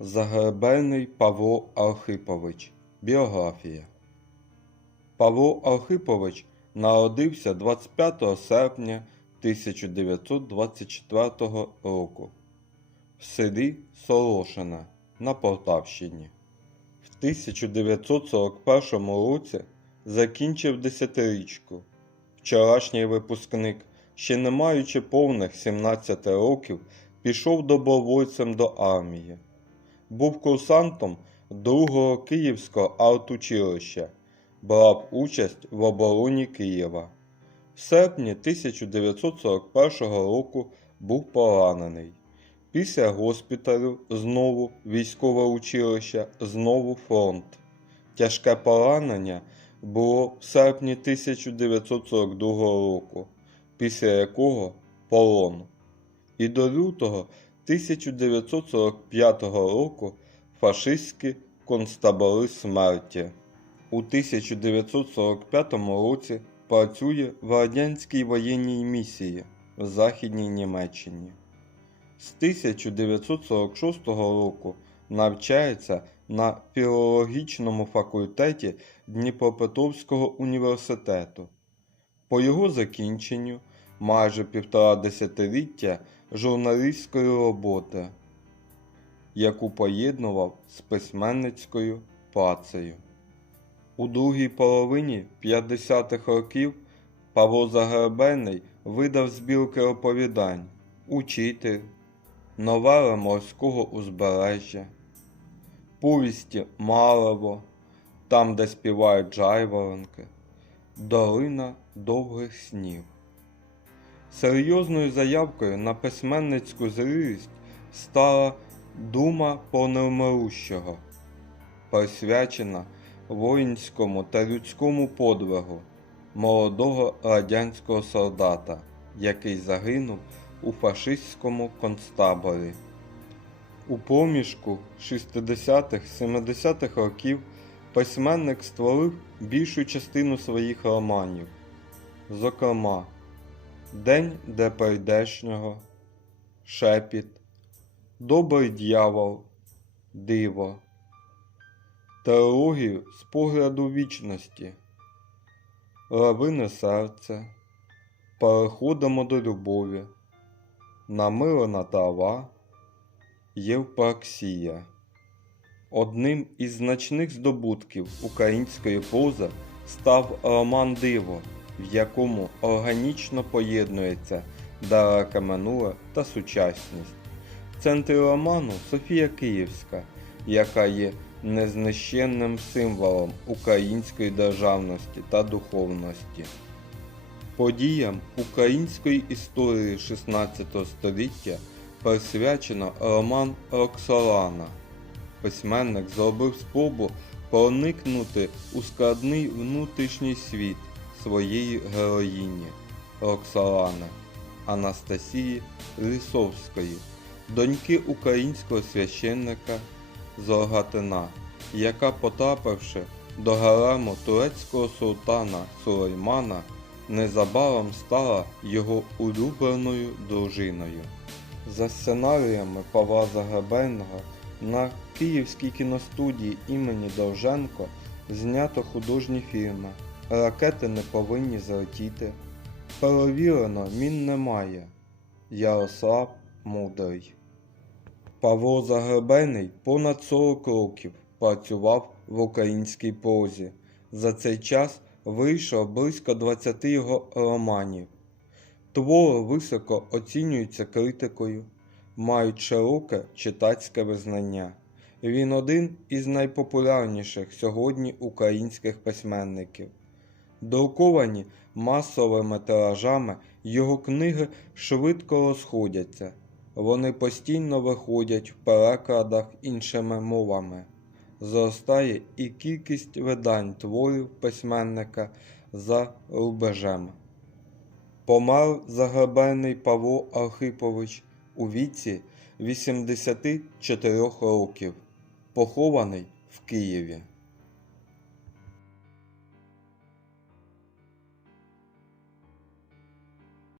Загребельний Павло Архипович. Біографія. Павло Архипович народився 25 серпня 1924 року в селі Солошине на Полтавщині. В 1941 році закінчив десятирічку. Вчорашній випускник, ще не маючи повних 17 років, пішов добровольцем до армії. Був курсантом другого Київського артучилища, брав участь в обороні Києва. В серпні 1941 року був поранений. Після госпіталю знову військове училище, знову фронт. Тяжке поранення було в серпні 1942 року, після якого полон. І до лютого 1945 року фашистські концтабори смерті. У 1945 році працює в радянській воєнній місії в Західній Німеччині. З 1946 року навчається на філологічному факультеті Дніпропетровського університету. По його закінченню майже півтора десятиліття журналістської роботи, яку поєднував з письменницькою працею. У другій половині 50-х років Павло Загребельний видав збірки оповідань Учитель, Новела морського узбережжя, Повісті Малево, Там, де співають жайворонки, Долина довгих снів. Серйозною заявкою на письменницьку зрілість стала Дума поневмирущого, присвячена воїнському та людському подвигу молодого радянського солдата, який загинув у фашистському концтаборі. У проміжку 60-70-х років письменник створив більшу частину своїх романів, зокрема День де прийдешнього, Шепіт, Добрий дьявол, Диво, Теологію з погляду вічності, Лавине серце, Переходимо до любові, Намилена трава, Євпраксія. Одним із значних здобутків української прози став роман Диво, в якому органічно поєднується далеке минуле та сучасність. В центрі роману Софія Київська, яка є незнищенним символом української державності та духовності. Подіям української історії XVI століття присвячено роман Роксолана. Письменник зробив спробу проникнути у складний внутрішній світ своєї героїні Роксолани Анастасії Лісовської, доньки українського священника Зоргатина, яка, потрапивши до гарему турецького султана Сулеймана, незабаром стала його улюбленою дружиною. За сценаріями Павла Загребельного на Київській кіностудії імені Довженко знято художні фільми Ракети не повинні злетіти. Перевірено мін немає. Ярослав Мудрий. Павло Загребельний понад 40 років працював в українській прозі. За цей час вийшло близько 20 його романів. Твори високо оцінюються критикою, мають широке читацьке визнання. Він один із найпопулярніших сьогодні українських письменників. Друковані масовими тиражами його книги швидко розходяться. Вони постійно виходять в перекладах іншими мовами. Зростає і кількість видань творів письменника за рубежем. Помер Загребельний Павло Архипович у віці 84 років, похований в Києві.